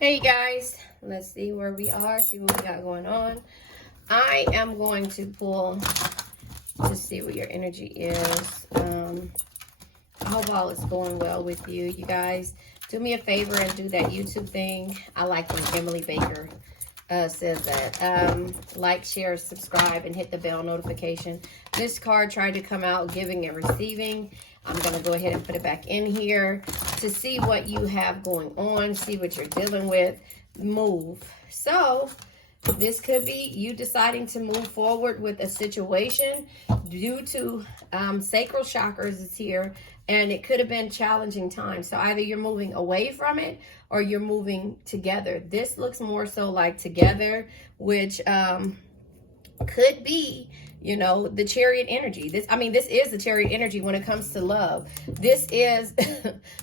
Hey guys, let's see where we are, see what we got going on. I am going to pull to see what your energy is. I hope all is going well with you. You guys, do me a favor and do that YouTube thing. I like when Emily Baker says that. Like, share, subscribe, and hit the bell notification. This card tried to come out giving and receiving. I'm going to go ahead and put it back in here to see what you have going on, see what you're dealing with. Move. So this could be you deciding to move forward with a situation due to sacral chakras is here, and it could have been challenging times. So either you're moving away from it or you're moving together. This looks more so like together, which could be, you know, the Chariot energy. This is the Chariot energy when it comes to love. This is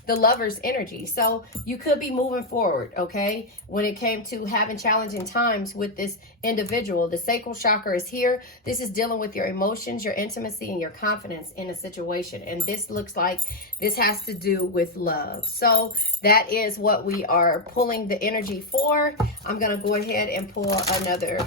the Lover's energy. So you could be moving forward, okay? When it came to having challenging times with this individual, the sacral chakra is here. This is dealing with your emotions, your intimacy, and your confidence in a situation. And this looks like this has to do with love. So that is what we are pulling the energy for. I'm going to go ahead and pull another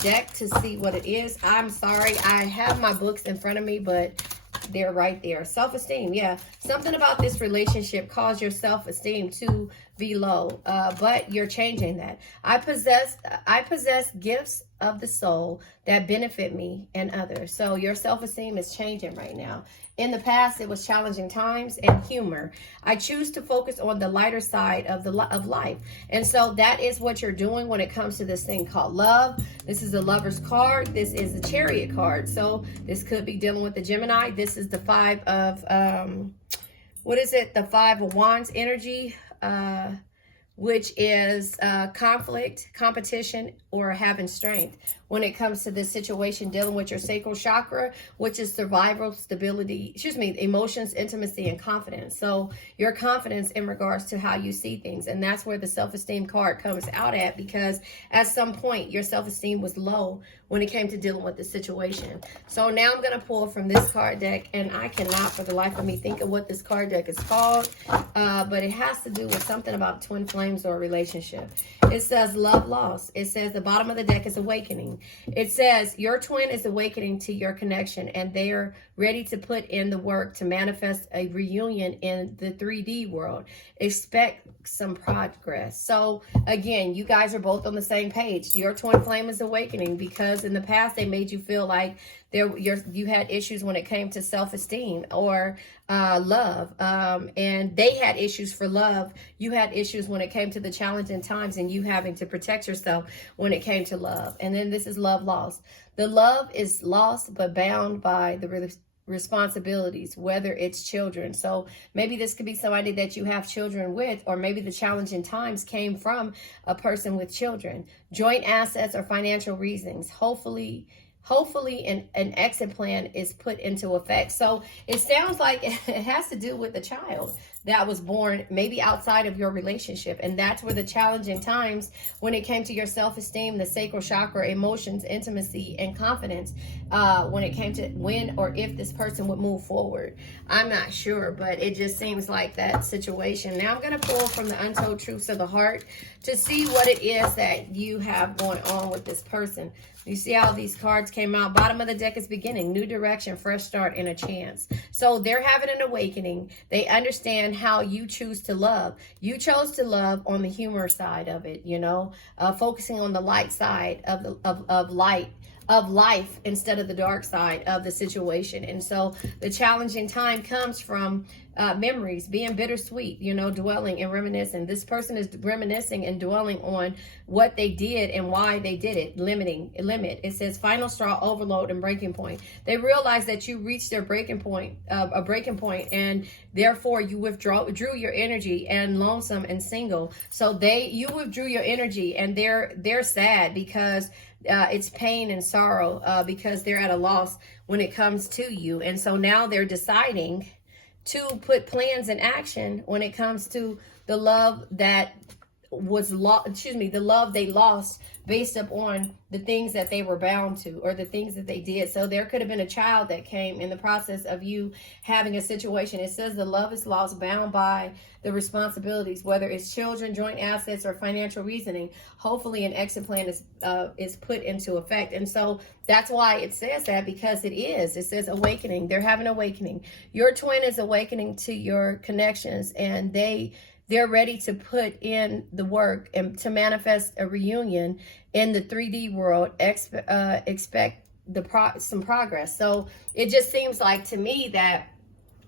deck to see what it is. I'm sorry, I have my books in front of me, but they're right there. Self-esteem, yeah. Something about this relationship caused your self-esteem to be low, but you're changing that. I possess gifts of the soul that benefit me and others. So your self-esteem is changing right now. In the past, it was challenging times and humor. I choose to focus on the lighter side of life. And so that is what you're doing when it comes to this thing called love. This is the Lover's card. This is the Chariot card. So this could be dealing with the Gemini. This is the Five of, the Five of Wands energy, which is conflict, competition, or having strength. When it comes to this situation, dealing with your sacral chakra, which is survival, stability, emotions, intimacy, and confidence. So your confidence in regards to how you see things. And that's where the self-esteem card comes out at, because at some point your self-esteem was low when it came to dealing with the situation. So now I'm going to pull from this card deck, and I cannot for the life of me think of what this card deck is called, but it has to do with something about twin flames or a relationship. It says love lost. It says the bottom of the deck is awakening. It says your twin is awakening to your connection, and they are ready to put in the work to manifest a reunion in the 3D world. Expect some progress. So again, you guys are both on the same page. Your twin flame is awakening because in the past they made you feel like you had issues when it came to self-esteem or love, and they had issues for love. You had issues when it came to the challenging times and you having to protect yourself when it came to love. And then this is love lost. The love is lost but bound by the responsibilities, whether it's children. So maybe this could be somebody that you have children with, or maybe the challenging times came from a person with children. Joint assets or financial reasons. Hopefully an exit plan is put into effect. So it sounds like it has to do with the child that was born maybe outside of your relationship. And that's where the challenging times when it came to your self-esteem, the sacral chakra, emotions, intimacy, and confidence, when it came to when or if this person would move forward. I'm not sure, but it just seems like that situation. Now I'm going to pull from the Untold Truths of the Heart to see what it is that you have going on with this person. You see how these cards came out. Bottom of the deck is beginning, new direction, fresh start, and a chance. So they're having an awakening. They understand how you choose to love. You chose to love on the humor side of it, you know, focusing on the light side of life instead of the dark side of the situation. And so the challenging time comes from memories being bittersweet, you know, dwelling and reminiscing. This person is reminiscing and dwelling on what they did and why they did it. Limit. It says final straw, overload, and breaking point. They realize that you reached their breaking point, and therefore you withdrew your energy and lonesome and single. So you withdrew your energy, and they're sad because it's pain and sorrow, because they're at a loss when it comes to you. And so now they're deciding to put plans in action when it comes to the love that was the love they lost based upon the things that they were bound to or the things that they did. So there could have been a child that came in the process of you having a situation. It says the love is lost bound by the responsibilities, whether it's children, joint assets, or financial reasoning. Hopefully an exit plan is put into effect. And so that's why it says that, because it says awakening. They're having awakening. Your twin is awakening to your connections, and they're ready to put in the work and to manifest a reunion in the 3D world. Expect some progress. So it just seems like to me that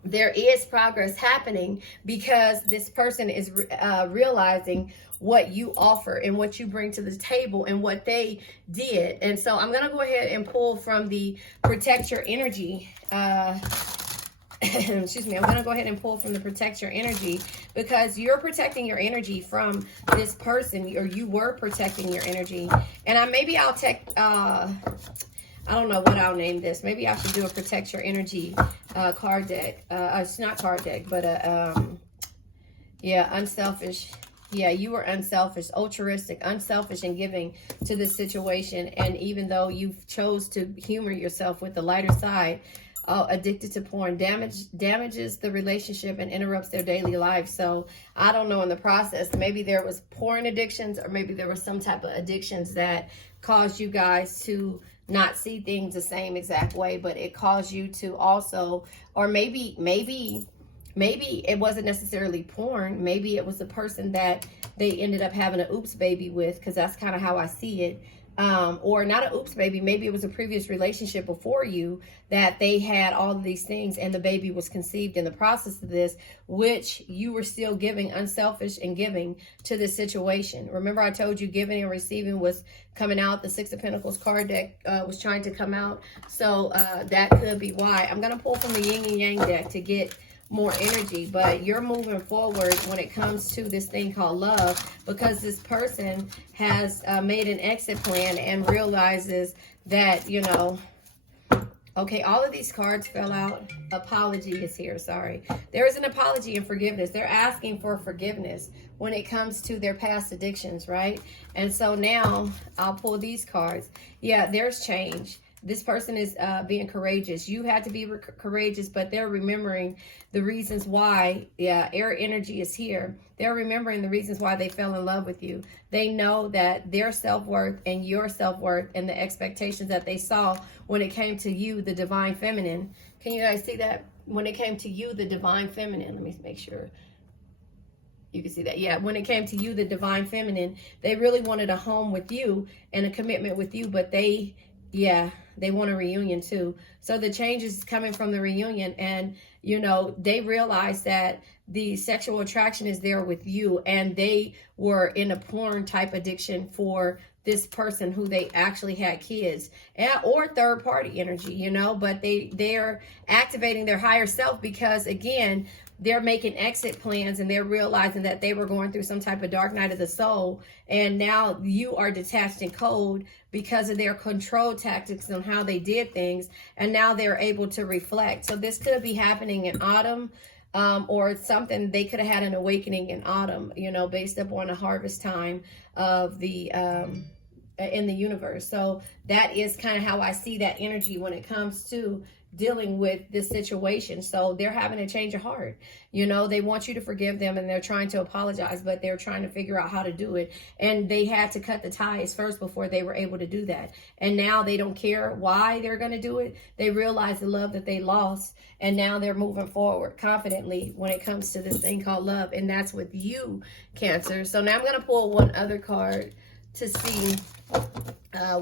there is progress happening, because this person is realizing what you offer and what you bring to the table and what they did. And so I'm going to go ahead and pull from the Protect Your Energy. Excuse me, I'm going to go ahead and pull from the Protect Your Energy, because you're protecting your energy from this person, or you were protecting your energy. And maybe I'll take, I don't know what I'll name this. Maybe I should do a Protect Your Energy card deck. It's not card deck, but unselfish. Yeah, you were unselfish, altruistic, unselfish in giving to this situation. And even though you chose to humor yourself with the lighter side, addicted to porn, damages the relationship and interrupts their daily life. So I don't know, in the process, maybe there was porn addictions, or maybe there was some type of addictions that caused you guys to not see things the same exact way, but it caused you to also, or maybe it wasn't necessarily porn. Maybe it was the person that they ended up having an oops baby with, because that's kind of how I see it. Or not an oops baby. Maybe it was a previous relationship before you that they had all of these things, and the baby was conceived in the process of this, which you were still giving, unselfish and giving to this situation. Remember, I told you giving and receiving was coming out. The Six of Pentacles card deck was trying to come out. So that could be why. I'm going to pull from the Yin and Yang deck to get more energy, but you're moving forward when it comes to this thing called love, because this person has made an exit plan and realizes that, you know, okay, all of these cards fell out. Apology is here, sorry. There is an apology and forgiveness. They're asking for forgiveness when it comes to their past addictions, right? And so now I'll pull these cards. Yeah, there's change. This person is being courageous. You had to be courageous, but they're remembering the reasons why. Yeah, air energy is here. They're remembering the reasons why they fell in love with you. They know that their self-worth and your self-worth and the expectations that they saw when it came to you, the divine feminine. Can you guys see that? When it came to you, the divine feminine. Let me make sure you can see that. Yeah, when it came to you, the divine feminine, they really wanted a home with you and a commitment with you, but they want a reunion too. So the change is coming from the reunion, and you know, they realize that the sexual attraction is there with you, and they were in a porn type addiction for this person who they actually had kids, or third party energy, you know, but they're activating their higher self, because again, they're making exit plans, and they're realizing that they were going through some type of dark night of the soul, and now you are detached and cold because of their control tactics on how they did things, and now they're able to reflect. So this could be happening in autumn, or something. They could have had an awakening in autumn, you know, based upon a harvest time of the in the universe. So that is kind of how I see that energy when it comes to dealing with this situation. So they're having a change of heart. You know, they want you to forgive them, and they're trying to apologize, but they're trying to figure out how to do it. And they had to cut the ties first before they were able to do that. And now they don't care why they're going to do it. They realize the love that they lost, and now they're moving forward confidently when it comes to this thing called love. And that's with you, Cancer. So now I'm going to pull one other card to see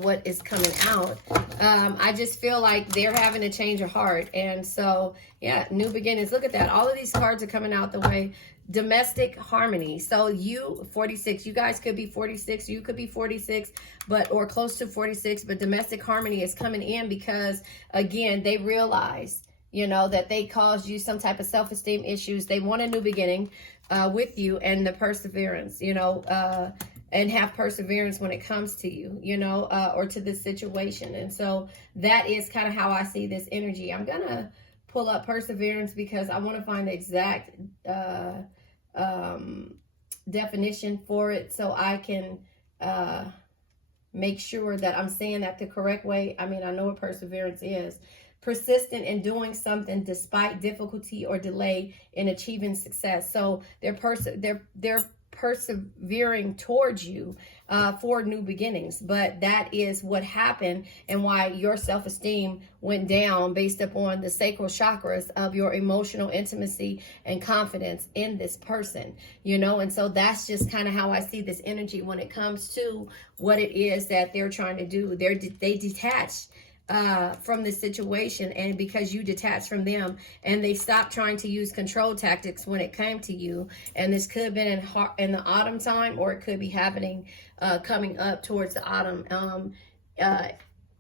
what is coming out. I just feel like they're having a change of heart. And so, yeah, new beginnings. Look at that. All of these cards are coming out the way. Domestic harmony. So you, 46, you guys could be 46. You could be 46, or close to 46. But domestic harmony is coming in because, again, they realize, you know, that they caused you some type of self-esteem issues. They want a new beginning with you, and the perseverance, you know, and have perseverance when it comes to you, you know, or to this situation. And so that is kind of how I see this energy. I'm going to pull up perseverance because I want to find the exact definition for it so I can make sure that I'm saying that the correct way. I mean, I know what perseverance is. Persistent in doing something despite difficulty or delay in achieving success. So they're persevering towards you for new beginnings. But that is what happened and why your self-esteem went down based upon the sacral chakras of your emotional intimacy and confidence in this person, you know. And so that's just kind of how I see this energy when it comes to what it is that they're trying to do. They detached from this situation, and because you detached from them and they stopped trying to use control tactics when it came to you. And this could have been in the autumn time, or it could be happening coming up towards the autumn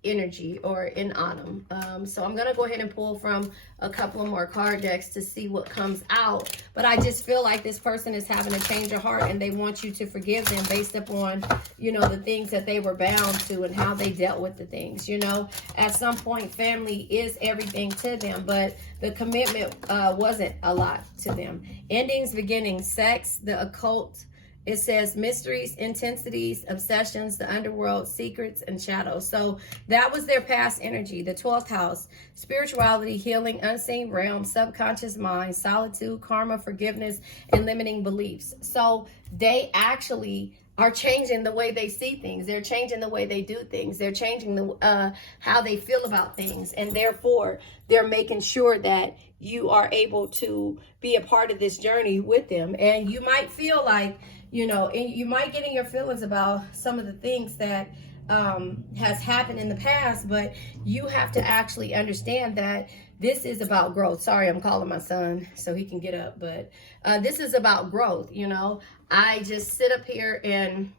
energy, or in autumn. So I'm gonna go ahead and pull from a couple of more card decks to see what comes out. But I just feel like this person is having a change of heart, and they want you to forgive them based upon, you know, the things that they were bound to and how they dealt with the things. You know, at some point family is everything to them, but the commitment wasn't a lot to them. Endings, beginnings, sex, the occult. It says mysteries, intensities, obsessions, the underworld, secrets, and shadows. So that was their past energy. The 12th house, spirituality, healing, unseen realm, subconscious mind, solitude, karma, forgiveness, and limiting beliefs. So they actually are changing the way they see things. They're changing the way they do things. They're changing the how they feel about things. And therefore, they're making sure that you are able to be a part of this journey with them. And you might feel like, you know, and you might get in your feelings about some of the things that has happened in the past, but you have to actually understand that this is about growth. Sorry, I'm calling my son so he can get up, but this is about growth. You know, I just sit up here and,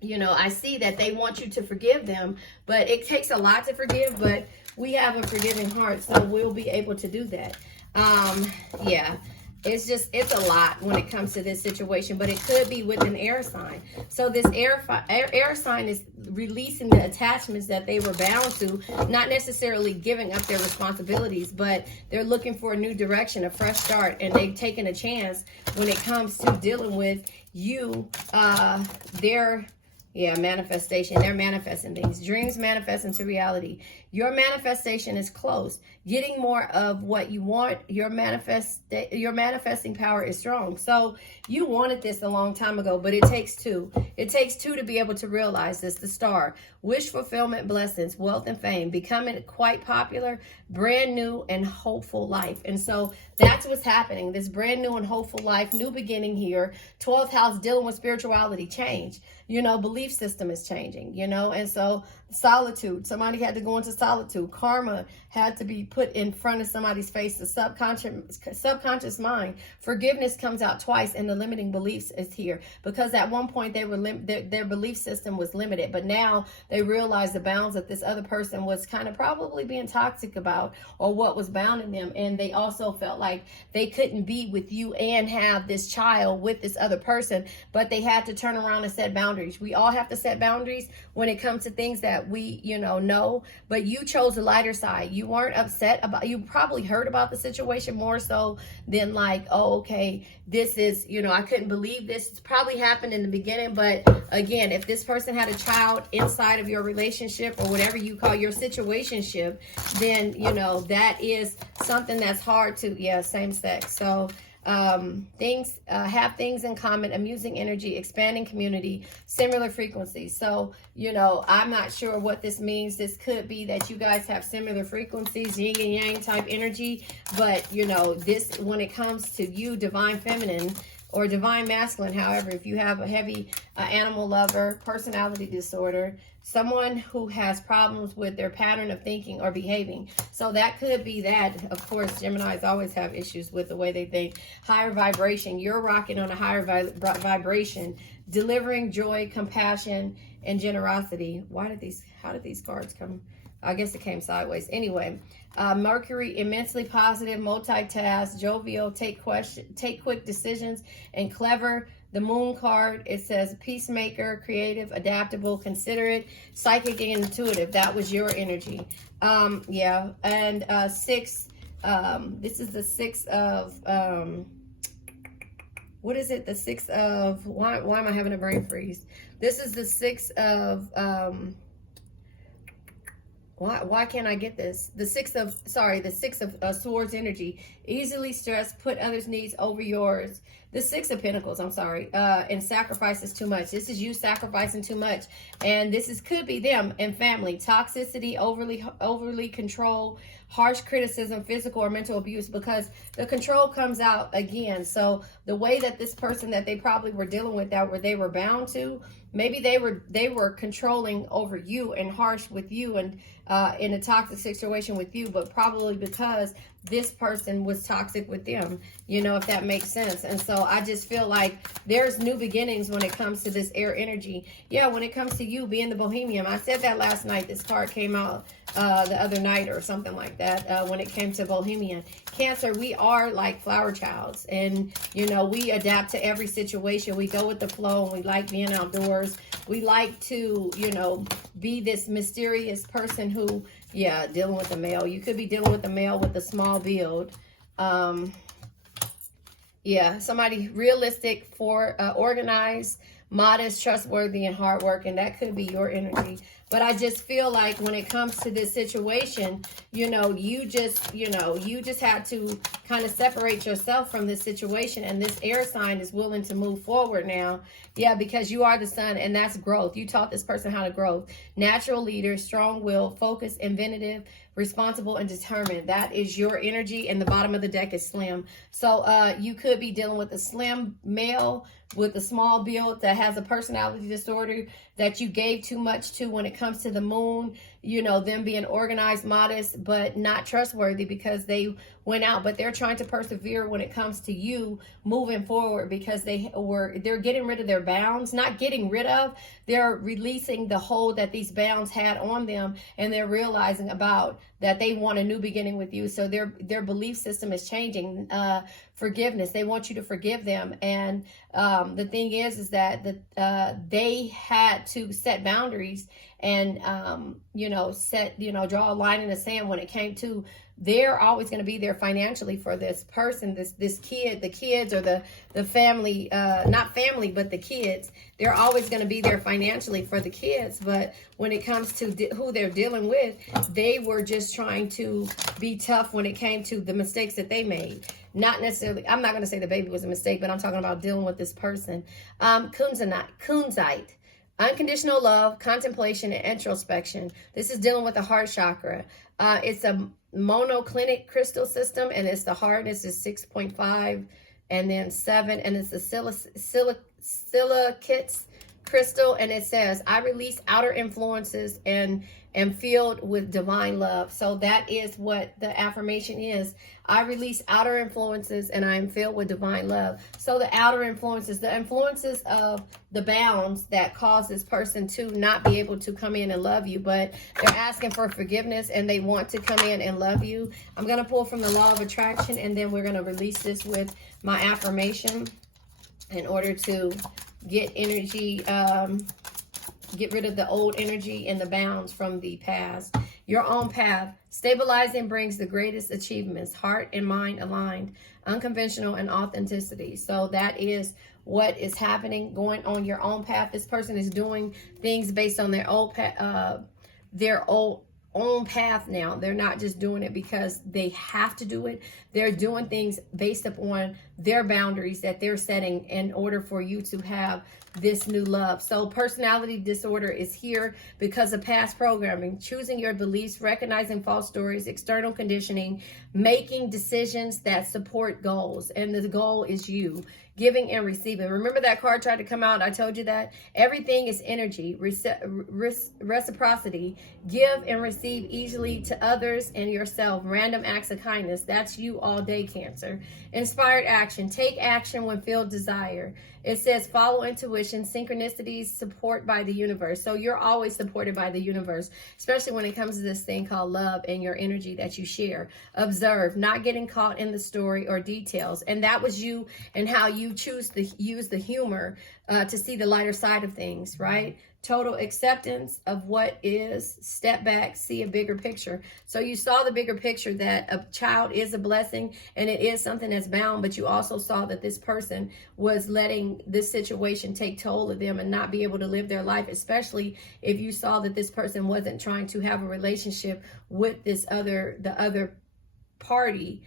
you know, I see that they want you to forgive them, but it takes a lot to forgive, but we have a forgiving heart, so we'll be able to do that. Yeah. It's a lot when it comes to this situation, but it could be with an air sign. So this air sign is releasing the attachments that they were bound to, not necessarily giving up their responsibilities, but they're looking for a new direction, a fresh start, and they've taken a chance when it comes to dealing with you, manifestation. They're manifesting things. Dreams manifest into reality. Your manifestation is close. Getting more of what you want, your manifesting power is strong. So you wanted this a long time ago, but it takes two. It takes two to be able to realize this. The star, wish fulfillment, blessings, wealth and fame, becoming quite popular, brand new and hopeful life. And so that's what's happening. This brand new and hopeful life, new beginning here. 12th house, dealing with spirituality, change. You know, belief system is changing, you know, and so solitude, somebody had to go into solitude. Karma had to be put in front of somebody's face. The subconscious mind. Forgiveness comes out twice, and the limiting beliefs is here, because at one point they were their belief system was limited, but now they realize the bounds that this other person was kind of probably being toxic about, or what was bounding them. And they also felt like they couldn't be with you and have this child with this other person, but they had to turn around and set boundaries. We all have to set boundaries when it comes to things that we, you know, but you chose the lighter side. You weren't upset about, you probably heard about the situation more so than like, oh, okay, this is, you know, I couldn't believe this. It's probably happened in the beginning, but again, if this person had a child inside of your relationship or whatever you call your situationship, then, you know, that is something that's hard to, same sex. So things have things in common, amusing energy, expanding community, similar frequencies. So, you know, I'm not sure what this means. This could be that you guys have similar frequencies, yin and yang type energy, but you know, this, when it comes to you, divine feminine or divine masculine, however, if you have a heavy animal lover, personality disorder, someone who has problems with their pattern of thinking or behaving. So that could be that. Of course, Geminis always have issues with the way they think. Higher vibration. You're rocking on a higher vibration. Delivering joy, compassion, and generosity. How did these cards come? I guess it came sideways. Anyway, Mercury, immensely positive, multitask, jovial, take quick decisions, and clever. The Moon card, it says peacemaker, creative, adaptable, considerate, psychic, and intuitive. That was your energy. And six, this is the six of what is it? The six of, why am I having a brain freeze? This is the six of, why can't I get this? The six of swords energy. Easily stressed, put others' needs over yours. The Six of Pentacles, I'm sorry, and sacrifices too much. This is you sacrificing too much. And could be them and family. Toxicity, overly control, harsh criticism, physical or mental abuse, because the control comes out again. So the way that this person that they probably were dealing with, that where they were bound to, maybe they were controlling over you and harsh with you and in a toxic situation with you, but probably because this person was toxic with them, you know, if that makes sense. And so I just feel like there's new beginnings when it comes to this air energy. Yeah, when it comes to you being the bohemian. I said that last night. This card came out the other night or something like that when it came to bohemian. Cancer, we are like flower childs, and you know, we adapt to every situation. We go with the flow, and we like being outdoors. We like to, you know, be this mysterious person who, yeah, dealing with the male. You could be dealing with the male with a small build. Yeah, somebody realistic, organized, modest, trustworthy, and hardworking. That could be your energy. But I just feel like when it comes to this situation, you know, you just had to kind of separate yourself from this situation. And this air sign is willing to move forward now. Yeah, because you are the sun, and that's growth. You taught this person how to grow. Natural leader, strong will, focused, inventive, responsible, and determined. That is your energy. And the bottom of the deck is slim. So you could be dealing with a slim male with a small build that has a personality disorder that you gave too much to when it comes to the moon. You know, them being organized, modest, but not trustworthy because they went out. But they're trying to persevere when it comes to you moving forward, because they're getting rid of their bounds. Not getting rid of, they're releasing the hold that these bounds had on them, and they're realizing about that they want a new beginning with you. So their belief system is changing. Forgiveness, they want you to forgive them. And the thing is that they had to set boundaries and draw a line in the sand when it came to, they're always going to be there financially for this person, this kid, the kids, or the family, not family, but the kids. They're always going to be there financially for the kids. But when it comes to who they're dealing with, they were just trying to be tough when it came to the mistakes that they made. Not necessarily, I'm not going to say the baby was a mistake, but I'm talking about dealing with this person. Kunzite. Unconditional love, contemplation, and introspection. This is dealing with the heart chakra. It's a monoclinic crystal system, and it's the hardness is 6.5 and then 7, and it's the silicates crystal, and it says, I release outer influences and am filled with divine love. So that is what the affirmation is. I release outer influences and I am filled with divine love. So the outer influences, the influences of the bounds that cause this person to not be able to come in and love you, but they're asking for forgiveness and they want to come in and love you. I'm going to pull from the law of attraction, and then we're going to release this with my affirmation in order to get energy, get rid of the old energy and the bounds from the past. Your own path. Stabilizing brings the greatest achievements. Heart and mind aligned. Unconventional and authenticity. So that is what is happening, going on your own path. This person is doing things based on their own path now. They're not just doing it because they have to do it. They're doing things based upon their boundaries that they're setting in order for you to have this new love. So personality disorder is here because of past programming, choosing your beliefs, recognizing false stories, external conditioning, making decisions that support goals. And the goal is you. Giving and receiving. Remember that card tried to come out? I told you that everything is energy, reciprocity. Give and receive easily to others and yourself. Random acts of kindness. That's you all day, Cancer. Inspired action. Take action when feel desire. It says follow intuition, synchronicities, support by the universe. So you're always supported by the universe, especially when it comes to this thing called love and your energy that you share. Observe, not getting caught in the story or details. And that was you and how you choose to use the humor to see the lighter side of things, right? Total acceptance of what is, step back, see a bigger picture. So you saw the bigger picture that a child is a blessing and it is something that's bound, but you also saw that this person was letting this situation take toll of them and not be able to live their life, especially if you saw that this person wasn't trying to have a relationship with the other party.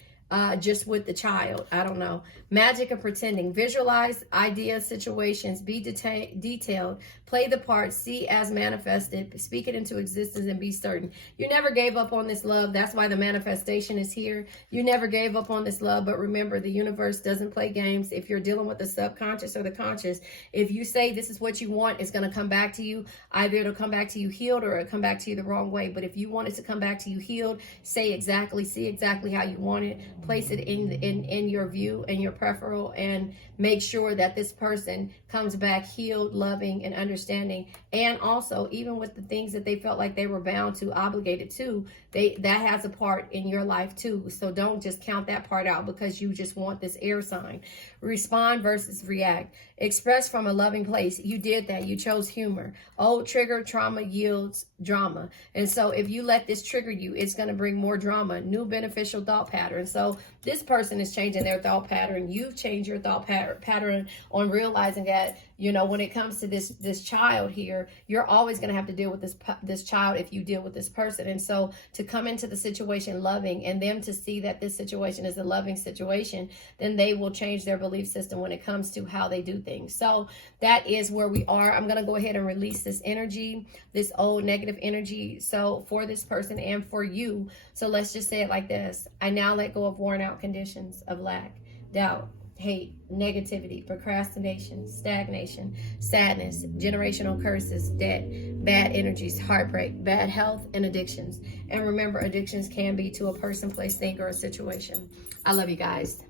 Just with the child. I don't know. Magic of pretending. Visualize ideas, situations, be detailed, play the part, see as manifested, speak it into existence, and be certain. You never gave up on this love. That's why the manifestation is here. You never gave up on this love, but remember, the universe doesn't play games. If you're dealing with the subconscious or the conscious, if you say this is what you want, it's going to come back to you. Either it'll come back to you healed or it'll come back to you the wrong way. But if you want it to come back to you healed, see exactly how you want it. Place it in your view and your peripheral, and make sure that this person comes back healed, loving, and understanding. And also, even with the things that they felt like they were bound to, obligated to, that has a part in your life too. So don't just count that part out because you just want this air sign. Respond versus react. Express from a loving place. You did that. You chose humor. Old trigger trauma yields drama. And so if you let this trigger you, it's going to bring more drama. New beneficial thought pattern. So this person is changing their thought pattern. You've changed your thought pattern on realizing that, you know, when it comes to this child here, you're always going to have to deal with this child if you deal with this person. And so to come into the situation loving, and them to see that this situation is a loving situation, then they will change their belief system when it comes to how they do things. So that is where we are. I'm going to go ahead and release this energy, this old negative energy, so for this person and for you. So let's just say it like this. I now let go of worn out conditions of lack, doubt, hate, negativity, procrastination, stagnation, sadness, generational curses, debt, bad energies, heartbreak, bad health, and addictions. And remember, addictions can be to a person, place, thing, or a situation. I love you guys.